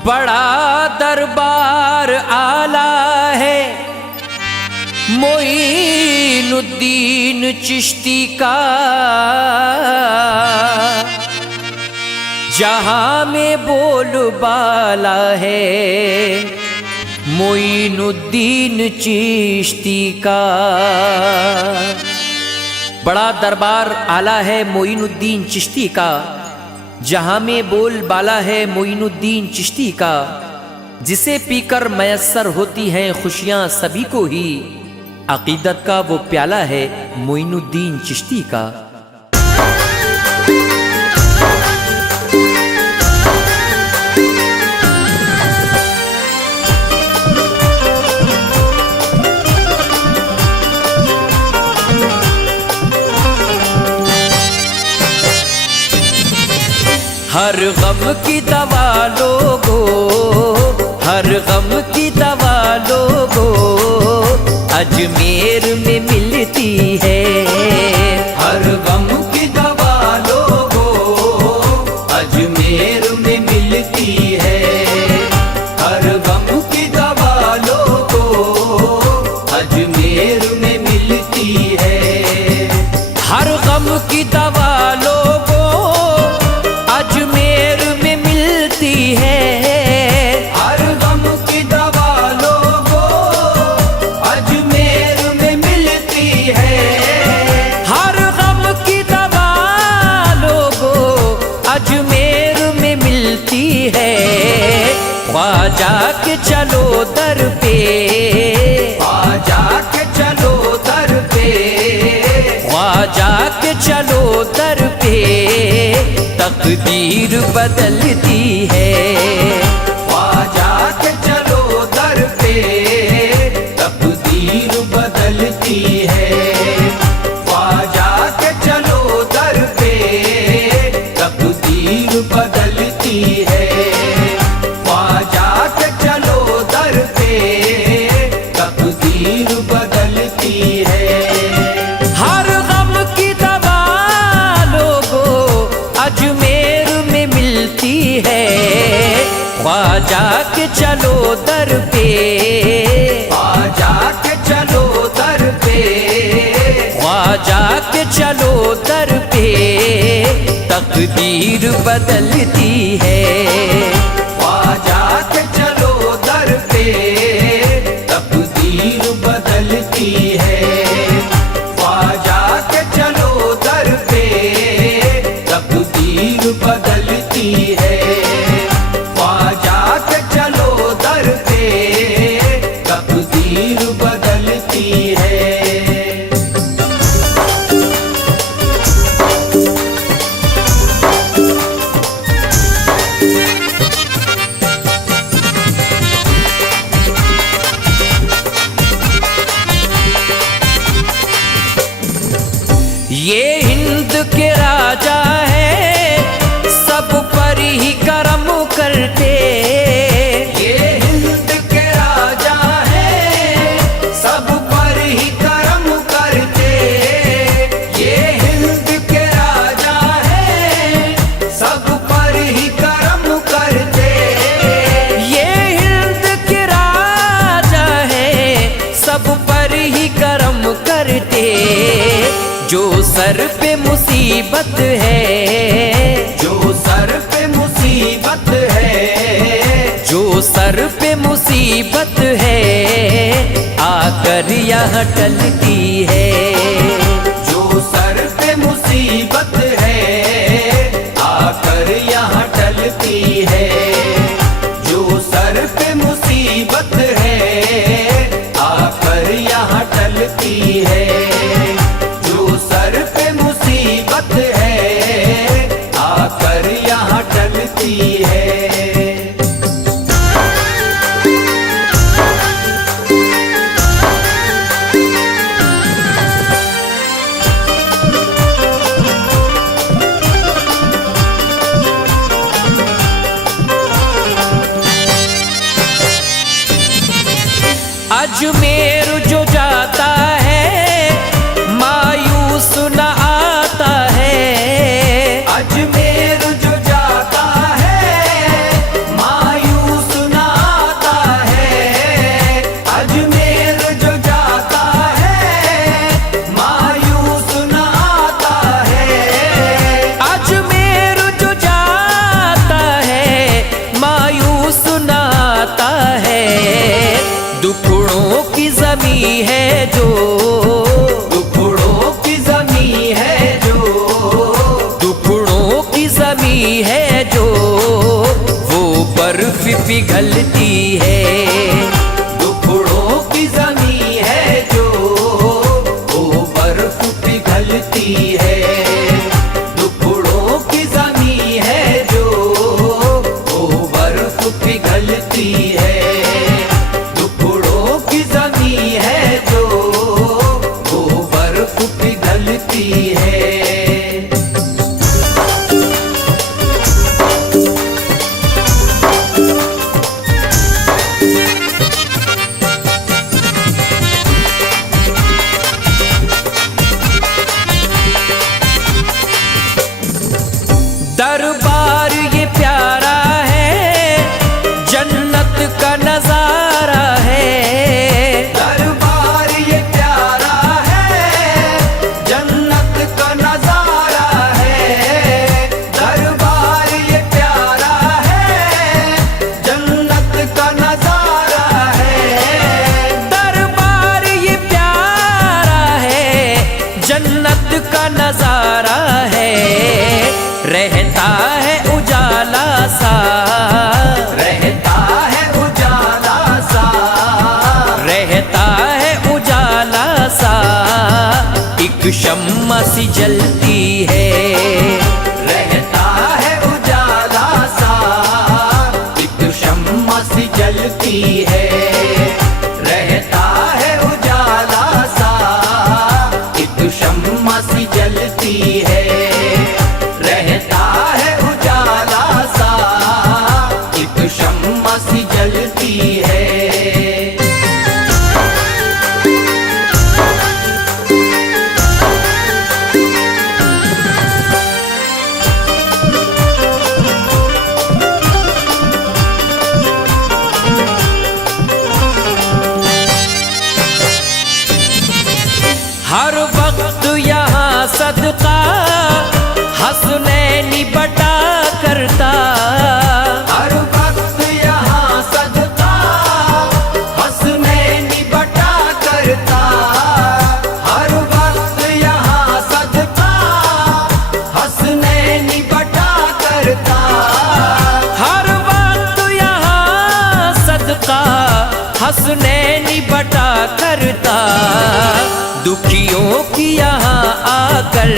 बड़ा दरबार आला है मोइनुद्दीन चिश्ती का, जहां में बोलबाला है मोइनुद्दीन चिश्ती का। बड़ा दरबार आला है मोइनुद्दीन चिश्ती का, जहां में बोलबाला है मोइनुद्दीन चिश्ती का। जिसे पीकर मयस्सर होती हैं खुशियां सभी को ही, अकीदत का वो प्याला है मोइनुद्दीन चिश्ती का। हर गम की दवा लोगो, हर गम की दवा लोगो, अजमेर में मिलती है। हर गम की दवा लोगो, अजमेर में मिलती है। हर गम की दवा लोगो, अजमेर में मिलती है। हर गम की दवा लोगो, अजमेर में मिलती है। हर गम की दवा लोगो, अजमेर में मिलती है। हर गम की दवा लोगो, अजमेर में मिलती है। ख्वाजा के चलो दर पे, ख्वाजा के चलो दर पे, ख्वाजा के चलो दर पे, तकदीर बदलती है। ख्वाजा के चलो दर पे, तकदीर बदलती है। ख्वाजा के चलो दर पे, तकदीर बदलती है। ख्वाजा के चलो दर पे, तकदीर बदलती है। हर गम की दवा लोगो, अजमेर में मिलती है। ख्वाजा के चलो दर पे, ख्वाजा के चलो दर पे, ख्वाजा के चलो दर पे, तकदीर बदलती है। ख्वाजा के चलो दर पे, तकदीर बदलती है। ख्वाजा के चलो दर पे, तकदीर बदलती है। ख्वाजा के चलो दर पे, तकदीर बदलती है। ये हिंद के राजा है, सब पर ही करम करते। ये हिंद के राजा है, सब पर ही करम करते। ये हिंद के राजा है, सब पर ही करम करते। ये हिंद के राजा है, सब पर ही करम करते। जो सर पे मुसीबत है, जो सर पे मुसीबत है, जो सर पे मुसीबत है, आकर यहाँ टलती है। जो सर पे मुसीबत है, आकर यहाँ टलती है। जो सर पे मुसीबत है, आकर यहाँ टलती है। जो सर पे मुसीबत है, आकर यहाँ टलती है। अजमेर जो जाता है, मायूस न आता है। अजमेर जो जाता है, मायूस पिघलती है। दुखड़ों की जमी है जो वो बर्फ पिघलती है। दुखड़ों की जमी है जो वो बर्फ पिघलती है। दुखड़ों की जमी है जो वो बर्फ पिघलती है। दरबार ये प्यारा है, जन्नत का नजारा है। दरबार ये प्यारा है, जन्नत का नजारा है। दरबार ये प्यारा है, जन्नत का नजारा है। दरबार ये प्यारा है, जन्नत का नजारा है। रहता है उजाला सा, रहता है उजाला सा, रहता है उजाला सा, एक शम्मा सी जलती है। रहता है उजाला सा, एक शम्मा सी जलती है। रहता है उजाला सा, एक शम्मा सी जलती है। रहता है उजाला सा, एक शम्मा सी जलती है। हर वक्त यहाँ सदका हसनैनी बटा करता। हर वक्त यहाँ सदका हसनैनी बटा करता। हर वक्त यहाँ सदका हसनैनी बटा करता। हर वक्त यहाँ सदका हसनैनी बटा करता। दुखियों की यहाँ आकर,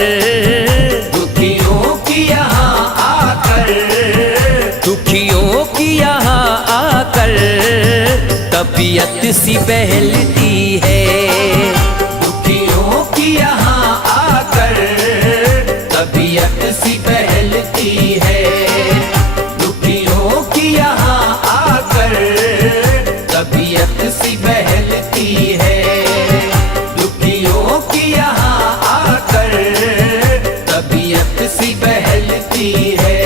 दुखियों की यहाँ आकर, दुखियों की यहाँ आकर तबीयत सी बहलती है। दुखियों की यहाँ आकर तबीयत सी बहलती है। दुखियों की यहाँ आकर तबीयत सी बहलती है। दुखियों की यहाँ आकर तबीयत सी बहलती है।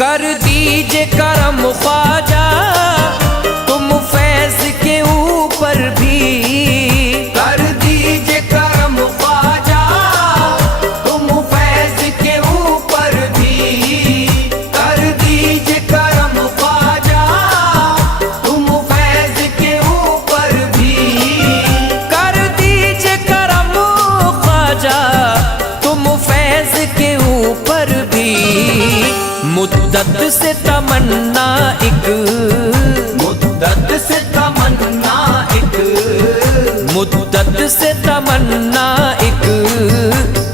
कर दीजिए करम ख्वाजा तुम फैज के ऊपर भी। कर दीजिए करम ख्वाजा तुम फैज के ऊपर भी। कर दीजिए करम ख्वाजा तुम फैज के ऊपर भी। कर दीजिए करम ख्वाजा तुम फैज के ऊपर भी। मुद्दत से तमन्ना एक, मुद्दत से तमन्ना एक, मुद्दत से तमन्ना एक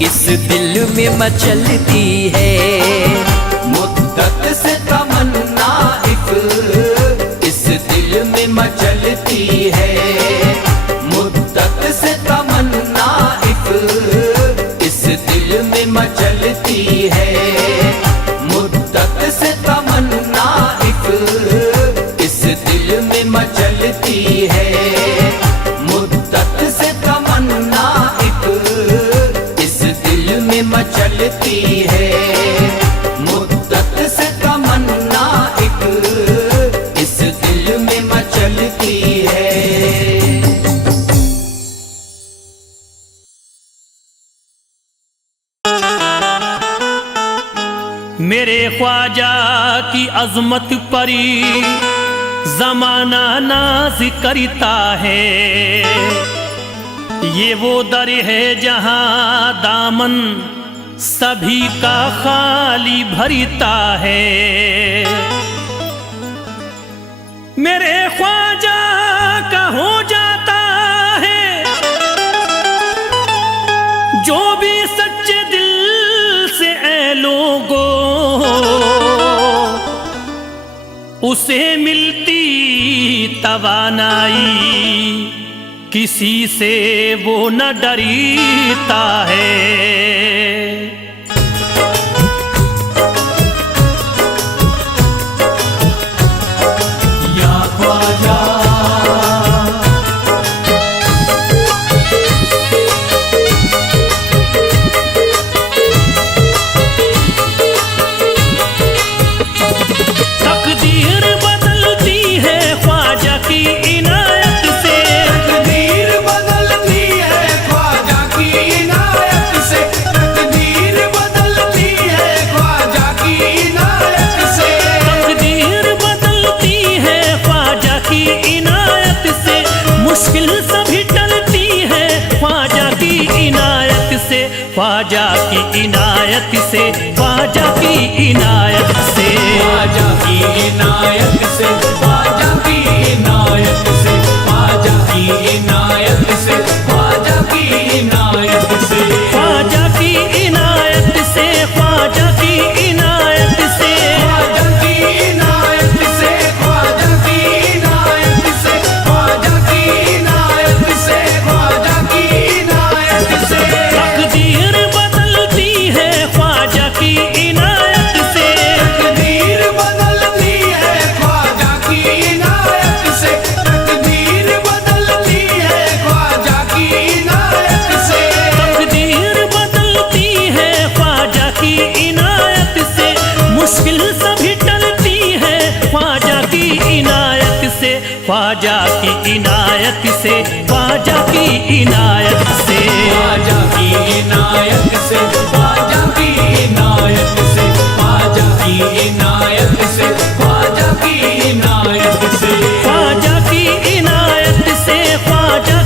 इस दिल में मचलती है। मुद्दत से तमन्ना एक इस दिल में मचलती है। मुद्दत से तमन्ना एक इस दिल में मचलती है। मुद्दत से तमन्ना एक इस दिल में मचलती है। मुद्दत से तमन्ना एक इस दिल में मचलती है। ख्वाजा की अजमत परी जमाना नाज करता है। ये वो दर है जहां दामन सभी का खाली भरता है। मेरे ख्वाजा का हो जाता है जो भी सच्चे दिल से ऐ लोगो, उसे मिलती तवानाई किसी से वो न डरता है। या ख्वाजा तकदीर बदलती है ख्वाजा की इनायत से, तकदीर बदलती है ख्वाजा की इनायत से, तकदीर बदलती है ख्वाजा की इनायत से, तकदीर बदलती है ख्वाजा की इनायत से, मुश्किल सभी टलती है ख्वाजा की इनायत से, ख्वाजा की इनायत से, ख्वाजा की इनायत से, ख्वाजा की इनायत से, ख्वाजा की इनायत से, ख्वाजा की इनायत से, ख्वाजा की इनायत से, ख्वाजा की इनायत से, ख्वाजा की इनायत से, ख्वाजा की इनायत से, ख्वाजा की इनायत से, ख्वाजा की इनायत से, ख्वाजा की इनायत से, तकदीर बदलती है ख्वाजा की इनायत से, तकदीर बदलती है ख्वाजा की इनायत से, तकदीर बदलती है ख्वाजा की इनायत से, तकदीर बदलती है ख्वाजा की इनायत से, मुश्किल सभी टलती है ख्वाजा की इनायत से, ख्वाजा की इनायत से, ख्वाजा की इनायत से, ख्वाजा की इनायत से, ख्वाजा की इनायत से, ख्वाजा की इनायत से, ख्वाजा की इनायत से, ख्वाजा की इनायत से, ख्वाजा की इनायत से, ख्वाजा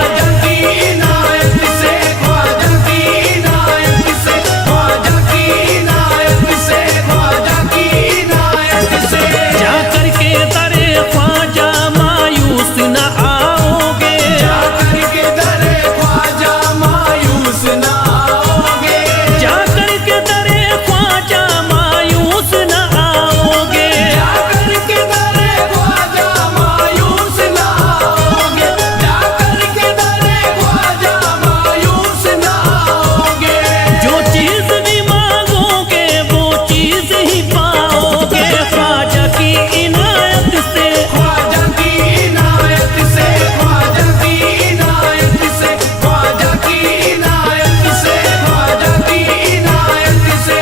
की इनायत से, ख्वाजा की इनायत से, ख्वाजा की इनायत से, ख्वाजा की इनायत से, जा करके दरे ख्वाजा मायूस न आओगे, जा करके दरे ख्वाजा मायूस ना आओगे, जा करके दरे ख्वाजा मायूस न आओगे, जा करके दरे ख्वाजा मायूस ना आओगे, जा करके दरे ख्वाजा मायूस ना आओगे, जो चीज भी मांगोगे वो चीज ही पाओगे, ख्वाजा की इनायत से, ख्वाजा की इनायत से, ख्वाजा की इनायत से, ख्वाजा की इनायत से, ख्वाजा की इनायत से,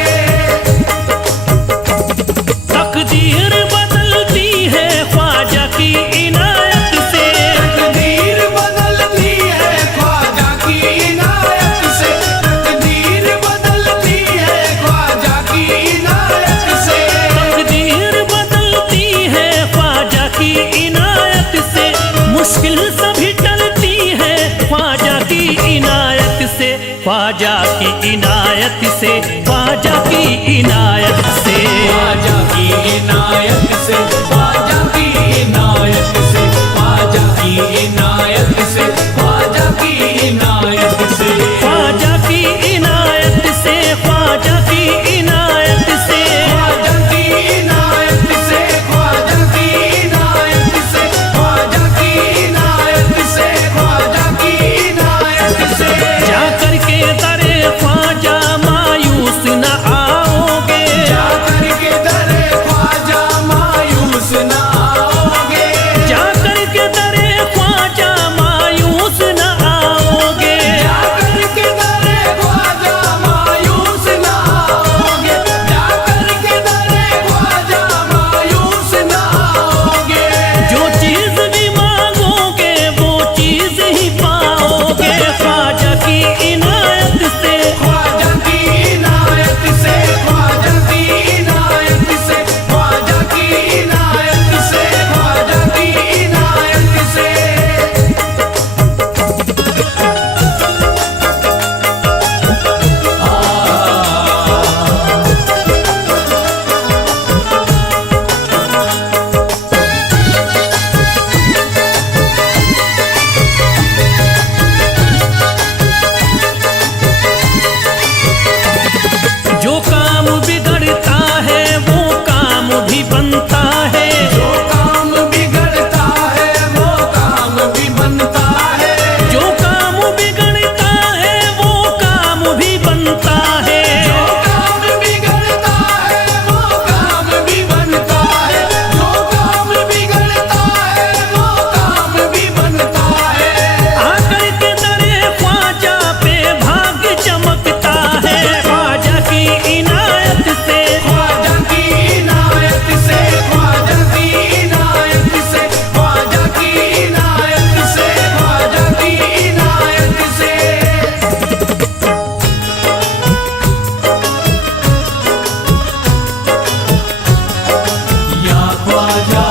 तकदीर बदलती है ख्वाजा की इनायत से, तकदीर बदलती है ख्वाजा की इनायत से, तकदीर बदलती है ख्वाजा की इनायत से, तकदीर बदलती है ख्वाजा की इनायत से, मुश्किल सभी टलती है ख्वाजा की इनायत से, ख्वाजा की इनायत से, ख्वाजा की इनायत से, ख्वाजा की इनायत से, ख्वाजा की इनायत से, ख्वाजा की इनायत से, ख्वाजा की इनायत से, ख्वाजा की इनायत से, ख्वाजा की इनायत से, ख्वाजा की इनायत से, ख्वाजा की इनायत से, ख्वाजा की इनायत से, ख्वाजा की इनायत से, जा करके दरे ख्वाजा मायूस न आओगे, काम बिगड़ता है वो काम भी बनता है। जो काम बिगड़ता है वो काम भी बनता है। जो काम बिगड़ता है वो काम भी बनता है। जो काम बिगड़ता है वो काम भी बनता है। जो काम बिगड़ता है वो काम भी बनता है। आकर के दरे ख्वाजा पे भाग्य चमकता है। ख्वाजा की इनायत से, ख्वाजा की इनायत से, ख्वाजा की इनायत से, ख्वाजा की इनायत से, ख्वाजा की इनायत से। या ख्वाजा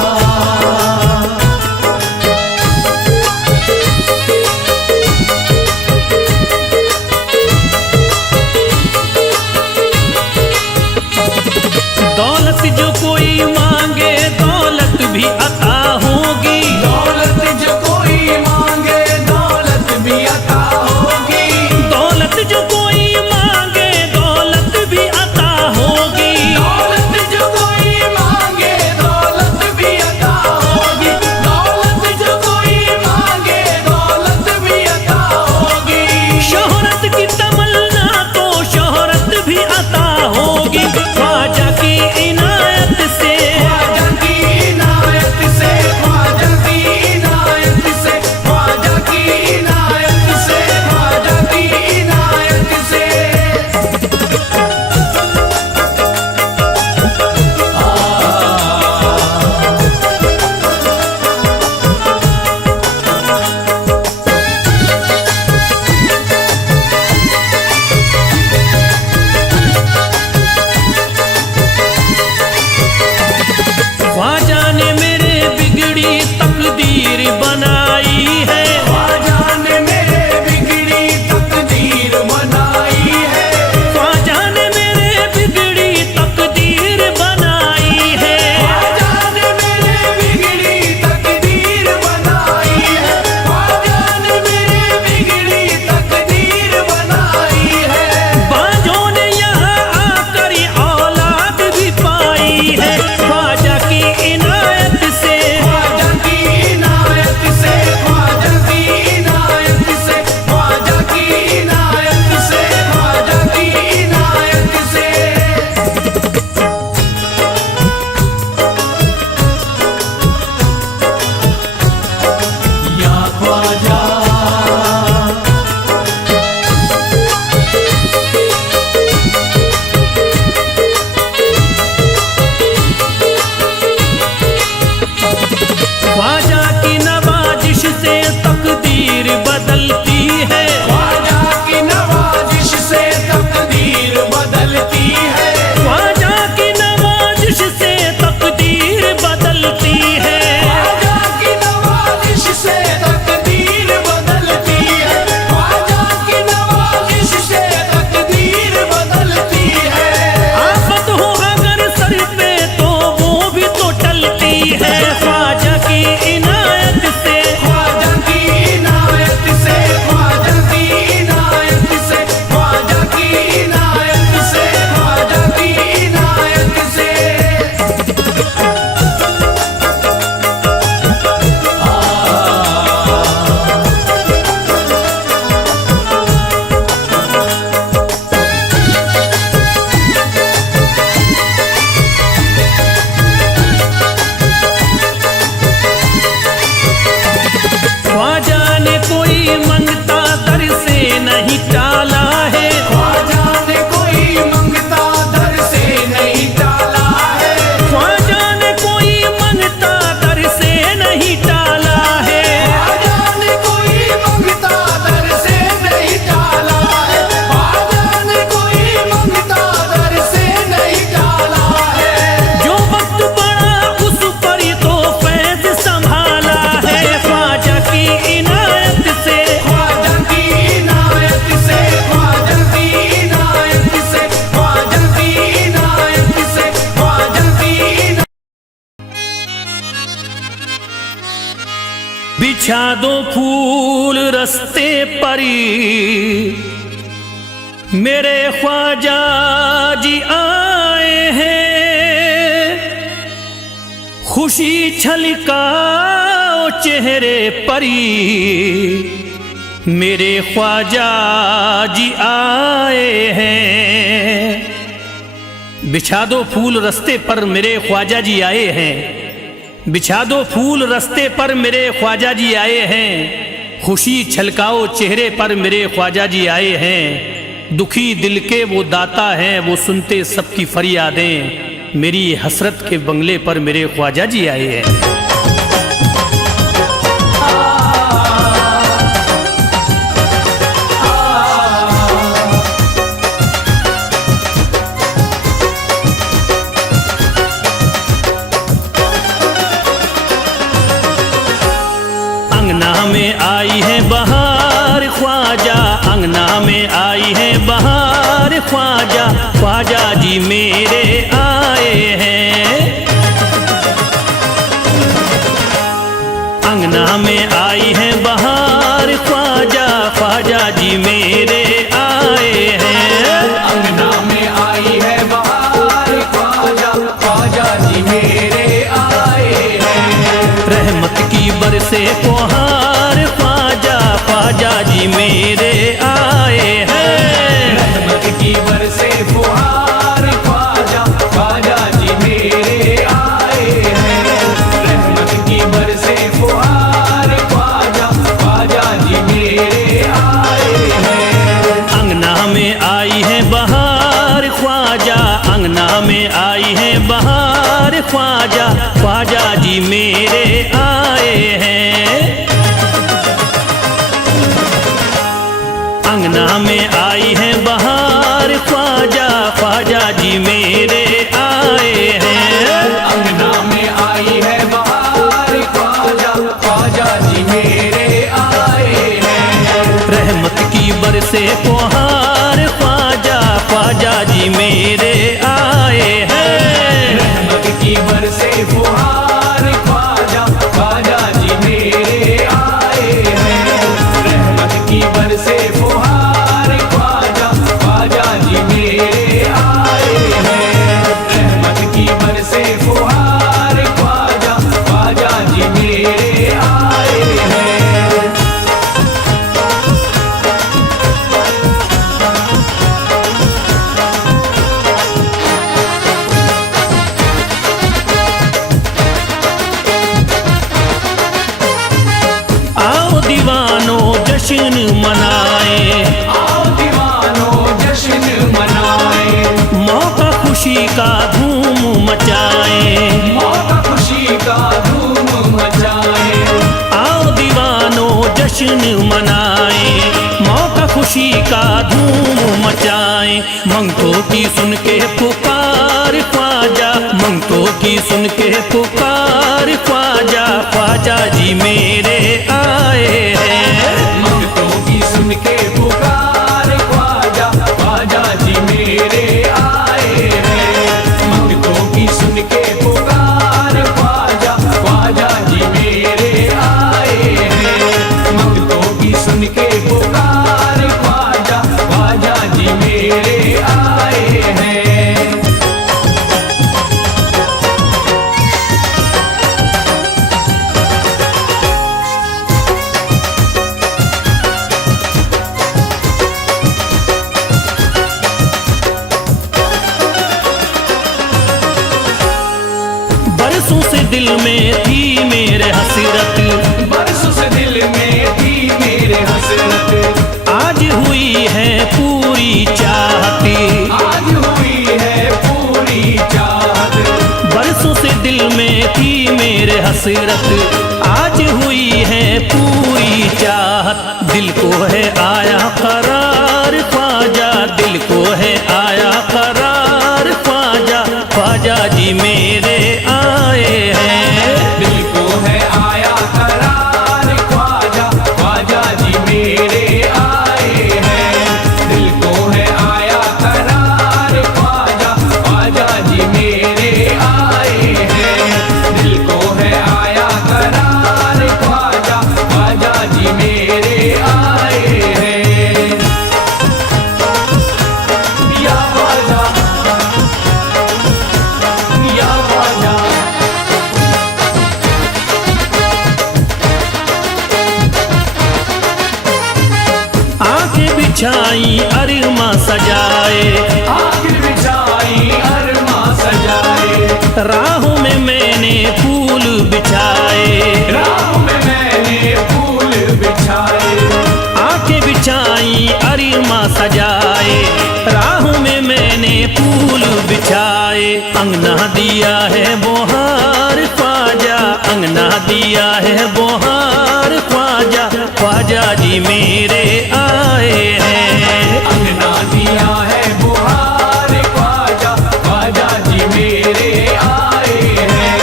दौलत जो कोई मांगे दौलत भी अता होगी। दौलत जो कोई मांगे दौलत भी अता होगी। दौलत जो कोई मांगे दौलत भी अता होगी। दौलत जो कोई मांगे दौलत भी अता होगी। दौलत जो कोई मांगे दौलत भी अता होगी। शोहरत की तमन्ना तो शोहरत भी अता होगी। ख्वाजा की इनायत से, ख्वाजा की इनायत से, ख्वाजा की इनायत से, ख्वाजा की इनायत से, ख्वाजा की इनायत से। ख्वाजा ने मेरे बिगड़ी तकदीर बनाई है। ख्वाजा ने मेरे बिगड़ी तकदीर बनाई है। ख्वाजा ने मेरे बिगड़ी तकदीर बनाई है। ख्वाजा ने मेरे बिगड़ी तकदीर बनाई है। ख्वाजा ने मेरे बिगड़ी तकदीर बनाई है। बाजों ने यहाँ आकर औलाद भी पाई है। ख्वाजा की इनायत से, ख्वाजा की इनायत से, ख्वाजा की इनायत से, ख्वाजा की इनायत से, ख्वाजा की इनायत से। या ख्वाजा ख्वाजा की नवाजिश से तकदीर बदलती है। ख्वाजा की नवाजिश से तकदीर बदलती है। ख्वाजा की नवाजिश से तकदीर बदलती है। ख्वाजा की नवाजिश से तकदीर बदलती है। ख्वाजा की नवाजिश से तकदीर बदलती है। आफत हो अगर सर पे तो वो भी तो टलती है। ख्वाजा की इनायत से, ख्वाजा की इनायत से, ख्वाजा की इनायत से, ख्वाजा की इनायत से, ख्वाजा की इनायत से। ख्वाजा ने कोई मंगता दर से नहीं टाला है। ख्वाजा ने कोई मंगता दर से नहीं टाला है। ख्वाजा ने कोई मंगता दर से नहीं टाला है। ख्वाजा ने कोई मंगता दर से नहीं टाला है। ख्वाजा ने कोई मंगता दर से नहीं टाला है। जो वक्त पड़ा उस पर तो फैज संभाला है। ख्वाजा की इनायत से, ख्वाजा की इनायत से, ख्वाजा की इनायत से, ख्वाजा की इनायत से, ख्वाजा की इनायत। बिछा दो फूल रस्ते परी, मेरे ख्वाजा जी आए हैं, खुशी छलकाओ चेहरे परी। मेरे ख्वाजा जी आए हैं, बिछा दो फूल रस्ते पर मेरे ख्वाजा जी आए हैं, बिछा दो फूल रस्ते पर मेरे ख्वाजा जी आए हैं, खुशी छलकाओ चेहरे पर मेरे ख्वाजा जी आए हैं। दुखी दिल के वो दाता हैं, वो सुनते सबकी फरियादें, मेरी हसरत के बंगले पर मेरे ख्वाजा जी आए हैं। अंगना में आई है बहार ख्वाजा, अंगना में आई है बहार ख्वाजा, ख्वाजा जी मेरे आए हैं। अंगना में आई है बहार ख्वाजा, ख्वाजा जी मेरे आए हैं। अंगना में आई है बहार ख्वाजा, ख्वाजा जी मेरे आए हैं। रहमत की बरसे फुहार ख्वाजा, ख्वाजा जी मेरे आए हैं। रहमत की बरसे फुहार ख्वाजा, ख्वाजा जी मेरे आए हैं। रहमत की बरसे फुहार ख्वाजा, ख्वाजा जी मेरे आए हैं। अंगना में आई है बहार ख्वाजा, अंगना में आई है बहार ख्वाजा, ख्वाजा जी मेरे आए हैं। अंगना में आई है बहार ख्वाजा, ख्वाजा जी मेरे आए हैं। अंगना में आई है बहार ख्वाजा, ख्वाजा जी मेरे आए हैं। रहमत की बरसे फुहार ख्वाजा, ख्वाजा जी मेरे आए हैं। रहमत की बरसे फुहार ख्वाजा, ख्वाजा जी मेरे आए हैं। रहमत की बरसे फुहार ख्वाजा, ख्वाजा जी मेरे आए हैं। रहमत की बरसे फुहार ख्वाजा, ख्वाजा जी मेरे आए हैं। आओ दीवानो जश्न मनाए, आओ दीवानो जश्न मनाए, मौका खुशी का धूम मचाए। मौका खुशी का धूम मचाए। आओ दीवानो जश्न मनाए, मौका खुशी का धूम मचाए। मंगतों की सुन के पुकार ख्वाजा, मंगतों की सुन के पुकार ख्वाजा, ख्वाजा जी मेरे आए हैं। मंगतों की सुन के पुकार ख्वाजा, ख्वाजा जी मेरे आए हैं। मंगतों की सुन के पुकार ख्वाजा, ख्वाजा जी मेरे आए हैं। मंगतों की सुन के पुकार ख्वाजा, ख्वाजा जी मेरे आए हैं। बरसों से दिल में थी मेरे हसरत, बरसों से दिल में थी मेरे हसरत, आज हुई है पूरी चाहती। आज हुई है पूरी चाहत। बरसों से दिल में थी मेरे हसरत, आज हुई है पूरी चाहत। दिल को है आया करार ख्वाजा, दिल को है आया करार ख्वाजा, ख्वाजा जी मेरे आए हैं। दिल को है आया करार ख्वाजा, ख्वाजा जी मेरे आए हैं। दिल को है आया करार ख्वाजा, ख्वाजा जी मेरे आए हैं। दिल को है आया करार ख्वाजा, ख्वाजा जी मेरे आए हैं। राहों में मैंने फूल बिछाए, राहों में मैंने फूल बिछाए, आंखें बिछाई अरिमा सजाए, राहों में मैंने फूल बिछाए। अंगना दिया है बोहार ख्वाजा, अंगना दिया है बोहार ख्वाजा, ख्वाजा जी मेरे आए हैं। अंगना दिया है बुहार ख्वाजा, ख्वाजा जी मेरे आए हैं।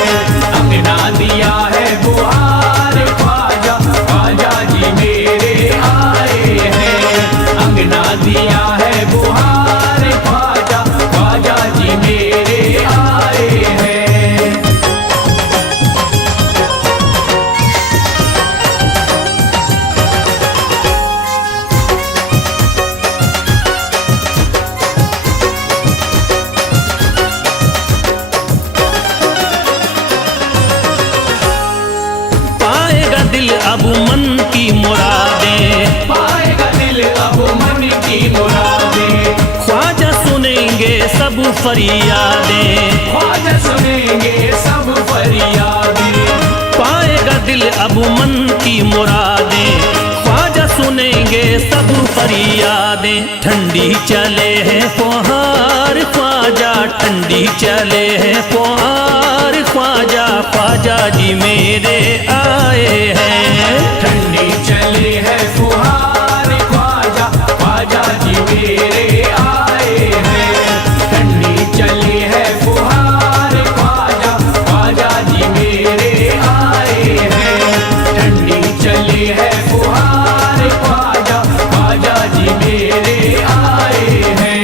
अंगना दिया है बुहार ख्वाजा, ख्वाजा जी मेरे आए हैं। अंगना दिया है बुहार ख्वाजा, ख्वाजा जी मेरे आए हैं। पाएगा दिल अब मन की मुरादें, पाएगा दिल अब मन की मुरादें, ख्वाजा सुनेंगे सब फरियादें, ख्वाजा सुनेंगे सब फरियादें। पाएगा दिल अब मन की मुरादें, ख्वाजा सुनेंगे सब फरियादें। ठंडी चले हैं फुहार ख्वाजा, ठंडी चले हैं फुहार ख्वाजा, ख्वाजा जी मेरे आए हैं। ठंडी चले है फुहार ख्वाजा, ख्वाजा जी मेरे आए हैं। ठंडी चली है फुहार ख्वाजा, ख्वाजा जी मेरे आए हैं। ठंडी चली है फुहार ख्वाजा, ख्वाजा जी मेरे आए हैं।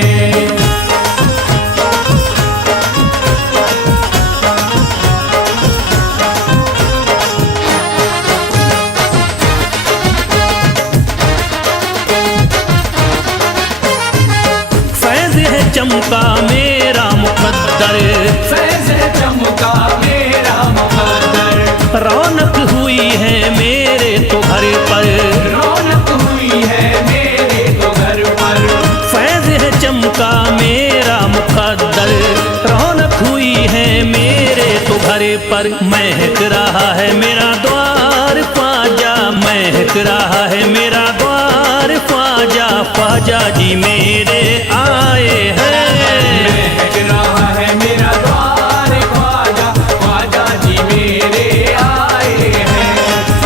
फैज़ है चमका मेरा मुकद्दर, फैज़ है चमका मेरा मुकद्दर, रौनक हुई है मेरे तो घर पर, रौनक हुई है मेरे तो घर पर। फैज़ है चमका मेरा मुकद्दर, रौनक हुई है मेरे तो घर पर। महक रहा है मेरा द्वार ख्वाजा, महक रहा है मेरा द्वार ख्वाजा, ख्वाजा जी मेरे आए हैं। महक रहा है मेरा द्वार ख्वाजा, ख्वाजा जी मेरे आए हैं।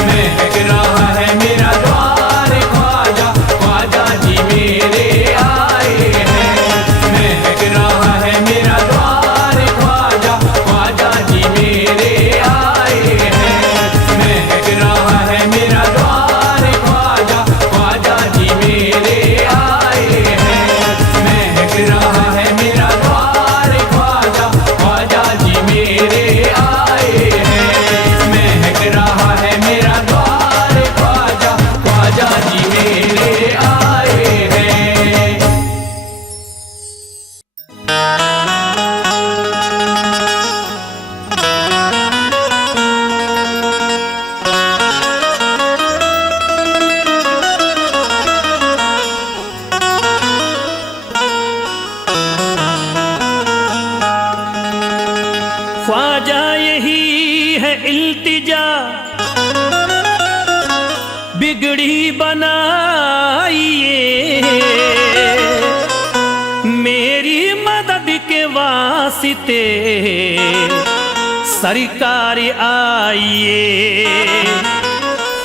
महक रहा है मेरा द्वार ख्वाजा, ख्वाजा जी मेरे आए हैं। महक रहा है मेरा द्वार ख्वाजा, ख्वाजा जी मेरे आए हैं। महक रहा है मेरा द्वार ख्वाजा, ख्वाजा जी मेरे आए हैं। महक रहा है मेरा द्वार ख्वाजा, ख्वाजा जी मेरे आए हैं। महक रहा है मेरा द्वार ख्वाजा, ख्वाजा जी मेरे आए हैं। ख्वाजा यही है इल्तिजा, बिगड़ी बनाइए, मेरी मदद के वास्ते सरकार आइए।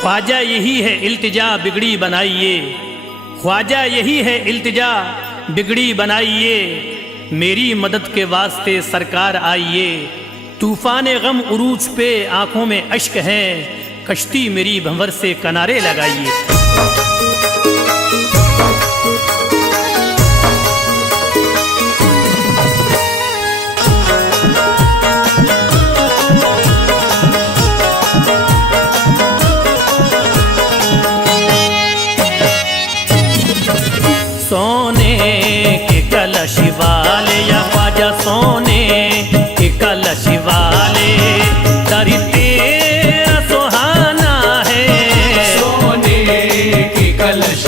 ख्वाजा यही है इल्तिजा बिगड़ी बनाइए, ख्वाजा यही है इल्तिजा बिगड़ी बनाइए, मेरी मदद के वास्ते सरकार आइए। तूफान गम उरूज पे आंखों में अश्क है, कश्ती मेरी भंवर से किनारे लगाइए। सोने के कलश वाले या ख्वाजा, सोने के कलश वाले, दर तेरा सुहाना है। सोने के कलश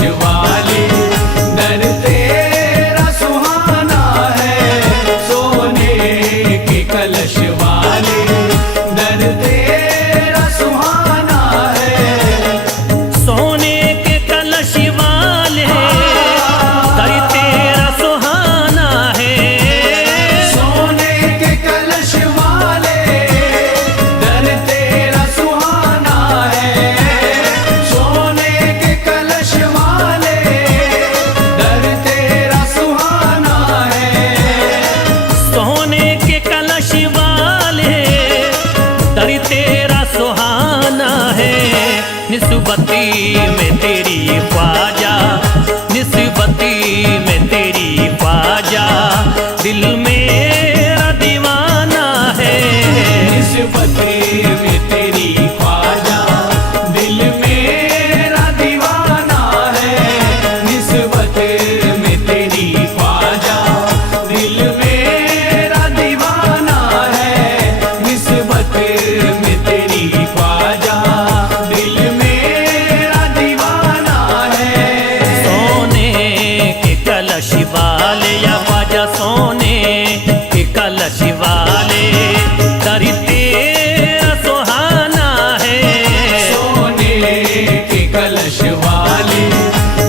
तेरा सुहाना है, निस्बती में तेरी ख्वाजा, निस्बती में तेरी ख्वाजा, दिल मेरा दीवाना है। निस्बती में तेरी ख्वाजा, दिल मेरा दीवाना है। निस्बती में तेरी ख्वाजा, दिल मेरा दीवाना है। निस्बती में तेरी ख्वाजा, दिल मेरा दीवाना है। सोने के कलश वाले या ख्वाजा, सोने के कलश वाले, दर तेरा सुहाना है। सोने के कलश वाले,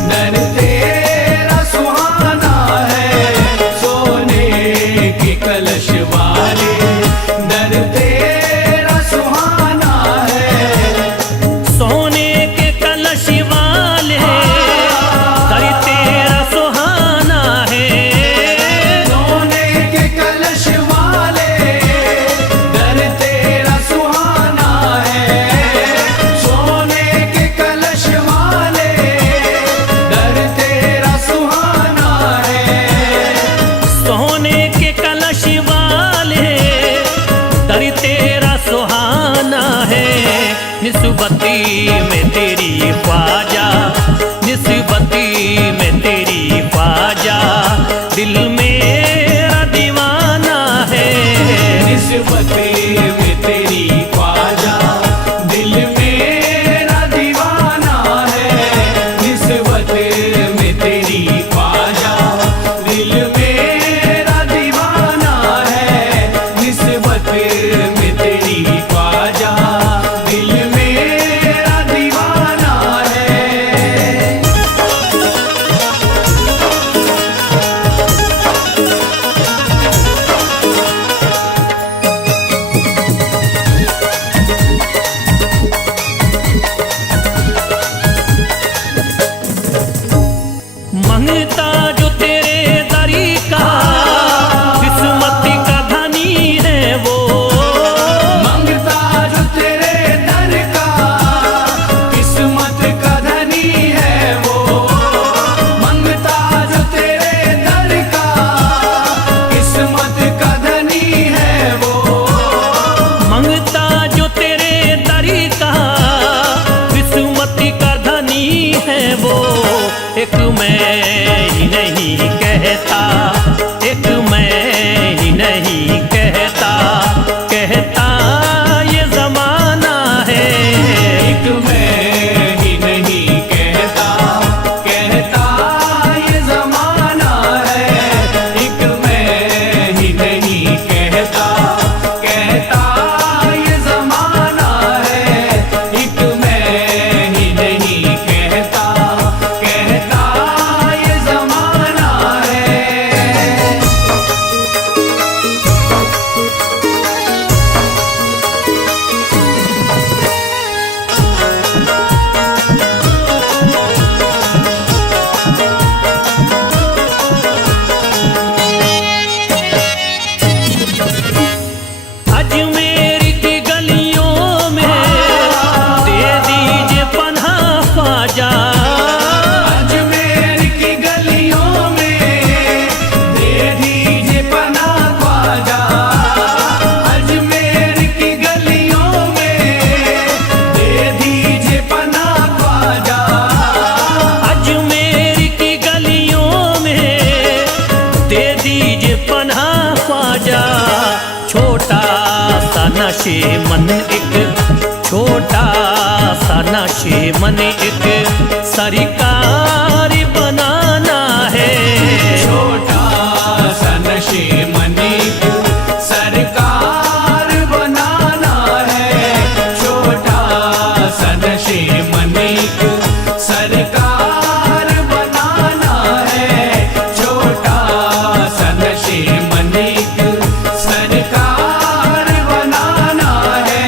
दर तेरा सुहाना है। सोने के कलश वाले, दर तेरा सुहाना है। सोने के कलश वाले, दर तेरा सुहाना है। सोने के कलश वाले, दर तेरा सुहाना है। सोने के कलश वाले, दर तेरा सुहाना है। सोने के कलश वाले, दर तेरा सुहाना है। निस्बती में तेरी ख्वाजा, निस्बती में तेरी ख्वाजा, दिल मेरा दीवाना है। निस्बती में तेरी ख्वाजा, दिल मेरा दीवाना है। निस्बती में तेरी ख्वाजा, दिल मेरा दीवाना है। निस्बती में तेरी ख्वाजा, दिल मेरा दीवाना है। मंगता जो तेरे दरी का, किस्मत का धनी है वो। मंगता जो तेरे दर का, किस्मत का धनी है वो। मंगता जो तेरे दर का, किस्मत का धनी है वो। मंगता जो तेरे दरी का, किस्मत का धनी है वो। एक मैं ही नहीं कहता, एक मैं ही नहीं कहता, कहता ये जमाना है। एक मैं ही नहीं कहता, कहता ये जमाना है। एक मैं ही नहीं कहता, कहता ये जमाना है। एक मैं ही नहीं कहता, कहता ये जमाना है। अजमेर की गलियों में दे दीजिए पनाह ख्वाजा। अजमेर की गलियों में दे दीजिए पनाह ख्वाजा। अजमेर की गलियों में दे दीजिए पनाह ख्वाजा। अजमेर की गलियों में दे दीजिए पनाह ख्वाजा। छोटा सा नशे मन एक, छोटा सा नशे मन एक, सरकार बनाना है। छोटा सा नशे मनिक, सरकार बनाना है। छोटा सा नशे मनिक, सरकार बनाना है। छोटा सा नशे मनिक, सरकार बनाना है।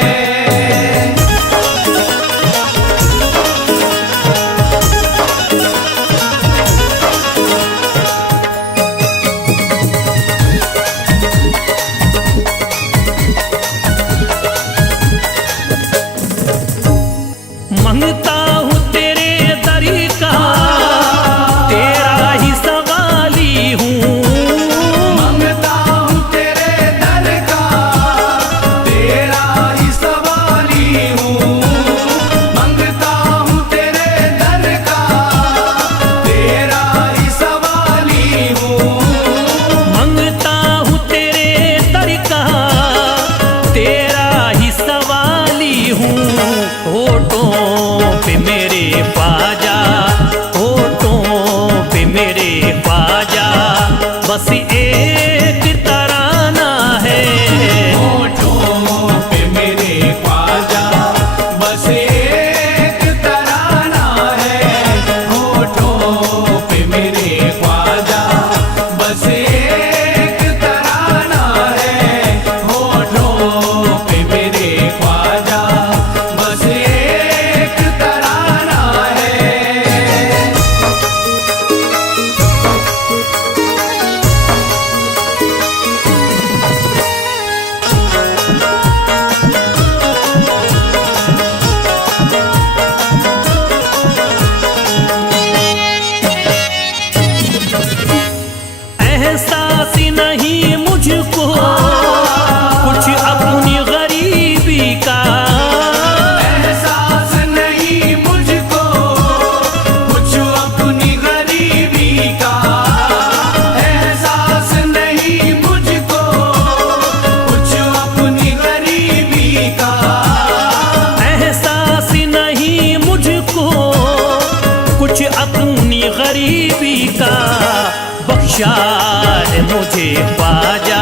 बख्शा है मुझे ख्वाजा,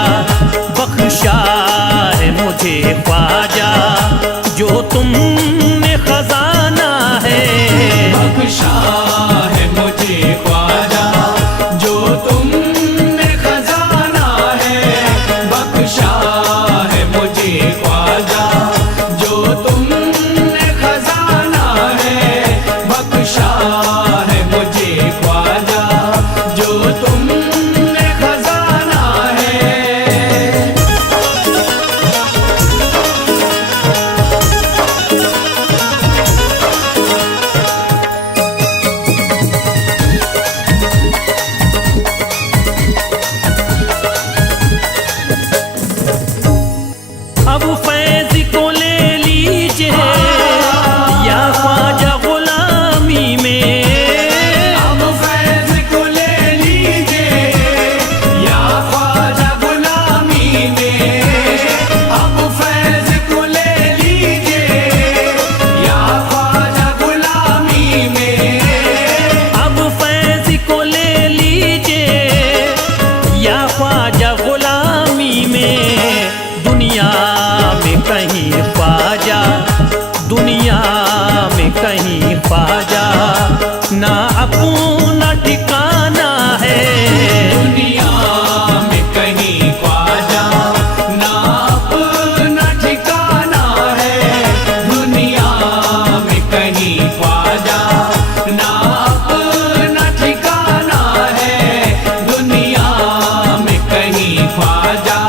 बख्शा है मुझे ख्वाजा, जो तुमने खजाना है। बख्शा है मुझे ख्वाजा, जो तुमने खजाना है। बख्शा है मुझे ख्वाजा, जो तुमने खजाना है। बख्शा है मुझे ख्वाजा, जो तुमने खजाना है। अब फैज को ले लीजिए या ख्वाजा गुलामी में। अब फैज को ले लीजिए या ख्वाजा गुलामी में। अब फैज को ले लीजिए या ख्वाजा गुलामी में। अब फैज को ले लीजिए या ख्वाजा गुलामी में। दुनिया में कहीं ख्वाजा, दुनिया में कहीं ख्वाजा, ना अपना ठिकाना है। दुनिया में कहीं ख्वाजा, ना अपना ठिकाना है। दुनिया में कहीं ख्वाजा, ना अपना ठिकाना है। दुनिया में कहीं ख्वाजा,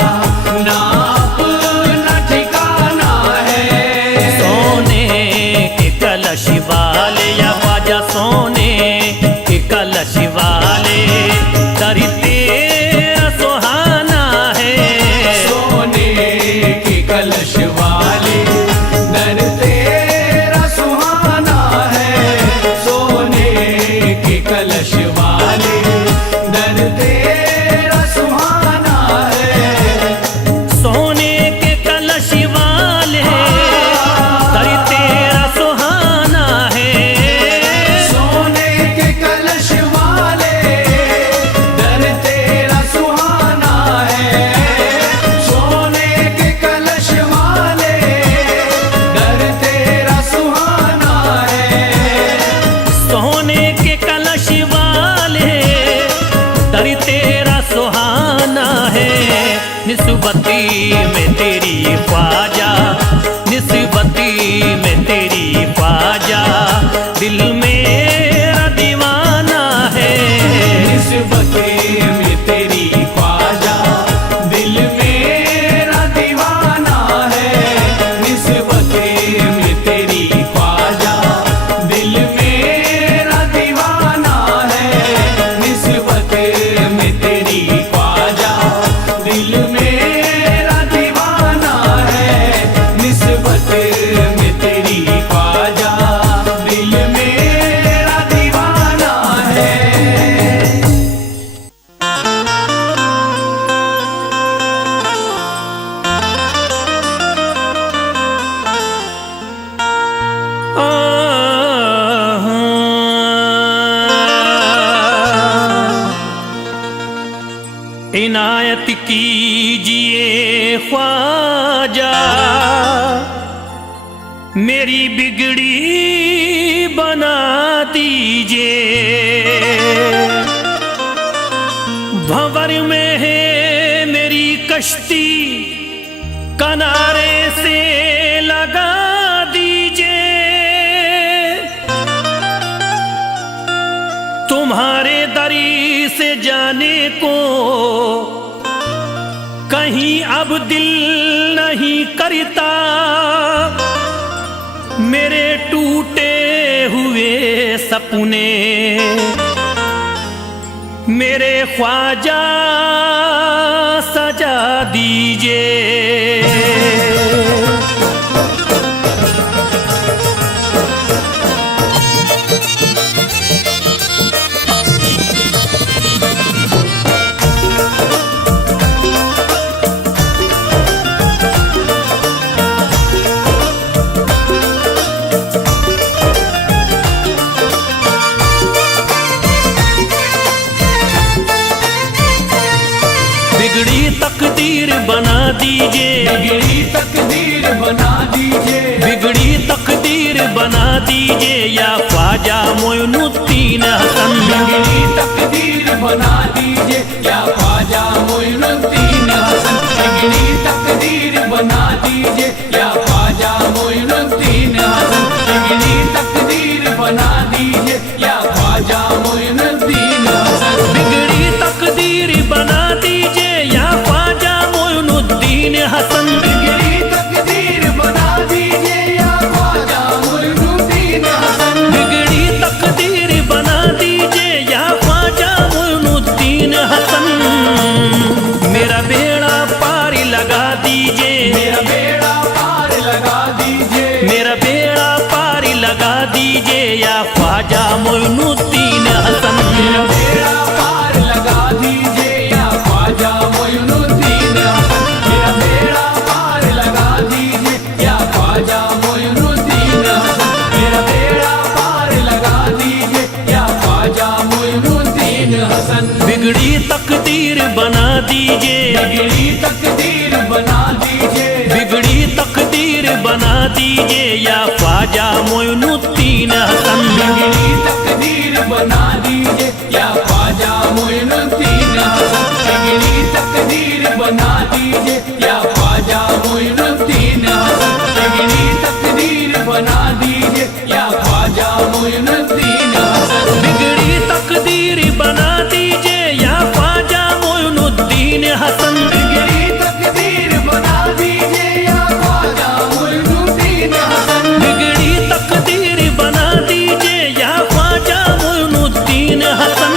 ना अपना ठिकाना है। सोने के कलश वाले या ख्वाजा, सोने के कलश वाले, दर तेरा सुहाना है। सोने के कलश वाले, दर तेरा सुहाना है। सोने के कलश वाले, दर तेरा सुहाना है। सोने के कलश वाले, दर तेरा सुहाना है। सोने के कलश वाले, दर तेरा सुहाना है। सोने के कलश वाले, दर तेरा सुहाना है। सोने के कलश वाले, दर तेरा सुहाना है। निस्बती में तेरी ख्वाजा, निस्बती में तेरी ख्वाजा, दिल मेरा दीवाना है। निस्बते में तेरी ख्वाजा, दिल मेरा दीवाना है। निस्बते में तेरी ख्वाजा, दिल मेरा दीवाना है। निस्बते में तेरी ख्वाजा, दिल मेरा दीवाना है। निस्बते में तेरी ख्वाजा, दिल मेरा दीवाना है। इनायत कीजिए ख्वाजा, मेरी बिगड़ी बना दीजिए। भंवर में है मेरी कश्ती, किनारे से लगा दीजिए। तुम्हारे दरी से जाने को कहीं अब दिल नहीं करता। मेरे टूटे हुए सपने मेरे ख्वाजा सजा दीजिए। मोइनुद्दीन हसन। बिगड़ी तकदीर बना दीजिए या ख्वाजा मोइनुद्दीन हसन। बिगड़ी तकदीर बना दीजिए या ख्वाजा मोइनुद्दीन हसन। बिगड़ी तकदीर बना दीजिए या ख्वाजा मोइनुद्दीन हसन। बिगड़ी तकदीर बना दीजिए या ख्वाजा मोइनुद्दीन हसन। बिगड़ी तकदीर बना दीजिए या ख्वाजा मोइनुद्दीन हसन। बिगड़ी तकदीर बना दीजिए या ख्वाजा मोइनुद्दीन हसन। मेरा बेड़ा पार लगा दीजिए, मेरा बेड़ा पार लगा दीजिए, मेरा बेड़ा पार लगा दीजिए या ख्वाजा मोइनुद्दीन हसन। मेरा बेड़ा पार लगा दीजिए या ख्वाजा मोइनुद्दीन हसन। मेरा बेड़ा पार लगा दीजिए या ख्वाजा मोइनुद्दीन हसन। मेरा बेड़ा पार लगा दीजिए या ख्वाजा मोइनुद्दीन हसन। बिगड़ी तकदीर बना दीजिए, बिगड़ी तकदीर बना दीजिए, बिगड़ी तकदीर बना दीजिए या ख्वाजा मोइनुद्दीन हसन। बिगड़ी तकदीर बना दीजिए या ख्वाजा मोइनुद्दीन हसन। बिगड़ी तकदीर बना दीजिए या ख्वाजा मोइनुद्दीन हसन। बिगड़ी तकदीर बना दीजिए या ख्वाजा मोइनुद्दीन हसन। बिगड़ी तकदीर बना दीजिए या ख्वाजा मोइनुद्दीन हसन। बिगड़ी तकदीर बना दीजिए या ख्वाजा मोइनुद्दीन हसन। बिगड़ी तकदीर बना दीजिए या ख्वाजा मोइनुद्दीन हसन।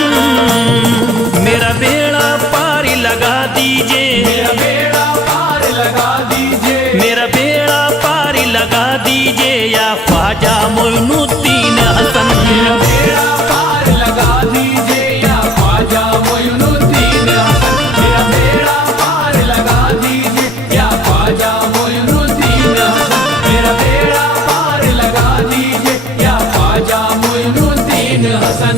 मेरा बेड़ा पार लगा दीजिए, मेरा बेड़ा पार लगा दीजिए, मेरा बेड़ा पार लगा दीजिए या ख्वाजा मोइनुद्दीन हसन। मेरा बेड़ा पार लगा दीजिए या ख्वाजा मोइनुद्दीन हसन। मेरा बेड़ा पार लगा दीजिए या ख्वाजा मोइनुद्दीन हसन। मेरा बेड़ा पार लगा दीजिए या ख्वाजा मोइनुद्दीन हसन।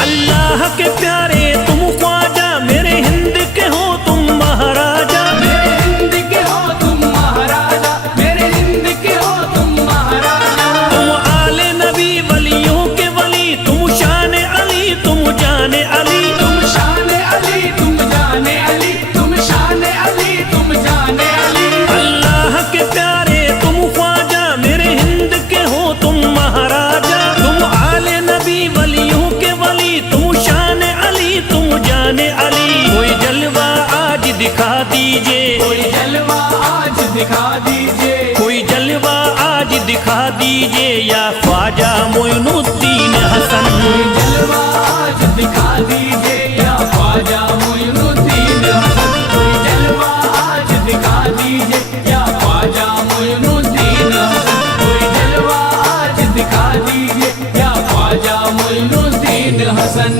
अल्लाह के प्यारे तुम ख्वाजा, मेरे हिंद के हो तुम महाराजा। मेरे हिंद के हो तुम महाराजा, मेरे हिंद के हो तुम महाराजा। तुम आले नबी वलियों के वली, तुम शान अली तुम जाने अली। तुम शान अली तुम जाने अली, तुम शान अली तुम जाने अली। अल्लाह के प्यारे तुम ख्वाजा, मेरे हिंद के हो तुम महाराजा। तुम आले नबी वलियों के वली, तुम शान अली तुम जाने अली। कोई जलवा आज दिखा दीजिए, कोई जलवा आज दिखा दीजिए, कोई जलवा आज दिखा दीजिए या ख्वाजा मोइनुद्दीन हसन। कोई जलवा आज दिखा दीजिए या ख्वाजा मोइनुद्दीन हसन। कोई जलवा आज दिखा दीजिए या ख्वाजा मोइनुद्दीन हसन। कोई जलवा आज दिखा दीजिए या ख्वाजा मोइनुद्दीन हसन।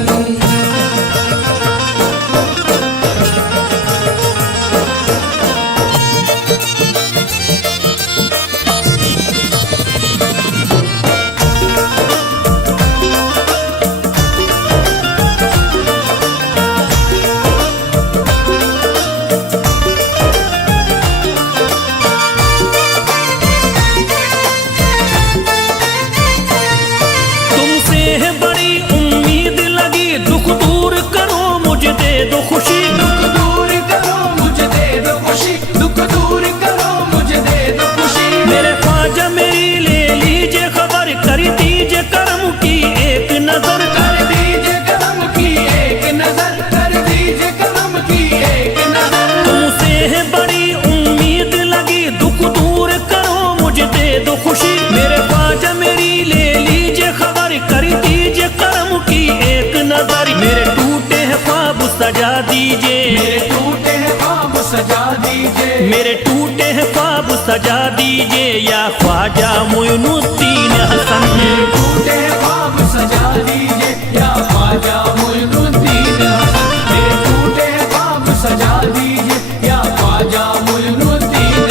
तुमसे है बड़ी उम्मीद लगी, दुख दूर करो मुझे दे दो खुशी। दुख दूर करो मुझे दे दो खुशी, दुख दूर करो मुझे दे दो खुशी। मेरे ख्वाजा मेरी ले लीजिए खबर, कर दीजिए करम की एक नजर। कर दीजिए करम की एक नजर, कर दीजिए करम की एक नजर। तुमसे है बड़ी उम्मीद लगी, दुख दूर करो मुझे दे दो खुशी। मेरे ख्वाजा मेरी ले लीजिए खबर, कर दीजिए करम की एक नजर। मेरे टूटे हैं ख्वाब सजा दीजिए, मेरे टूटे हैं ख्वाब सजा दीजिए, मेरे टूटे हैं ख्वाब सजा दीजिए या ख्वाजा मोइनुद्दीन हसन। मेरे टूटे हैं ख्वाब सजा दीजिए या ख्वाजा मोइनुद्दीन हसन। मेरे टूटे हैं ख्वाब सजा दीजिए या ख्वाजा मोइनुद्दीन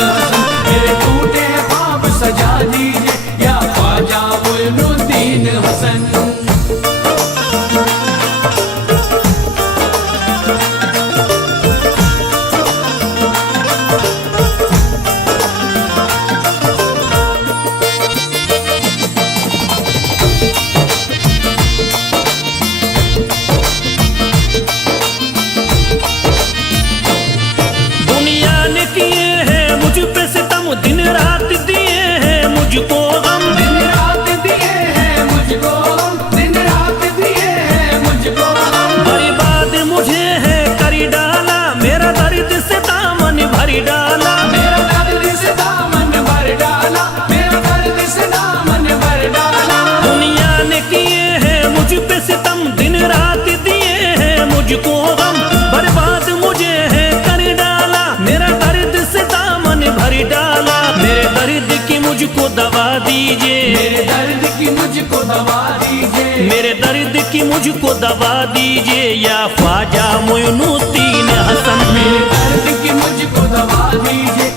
दवा दीजिए, मेरे दर्द की मुझको दवा दीजिए या ख्वाजा मोइनुद्दीन हसन। मेरे दर्द की मुझको दवा दीजिए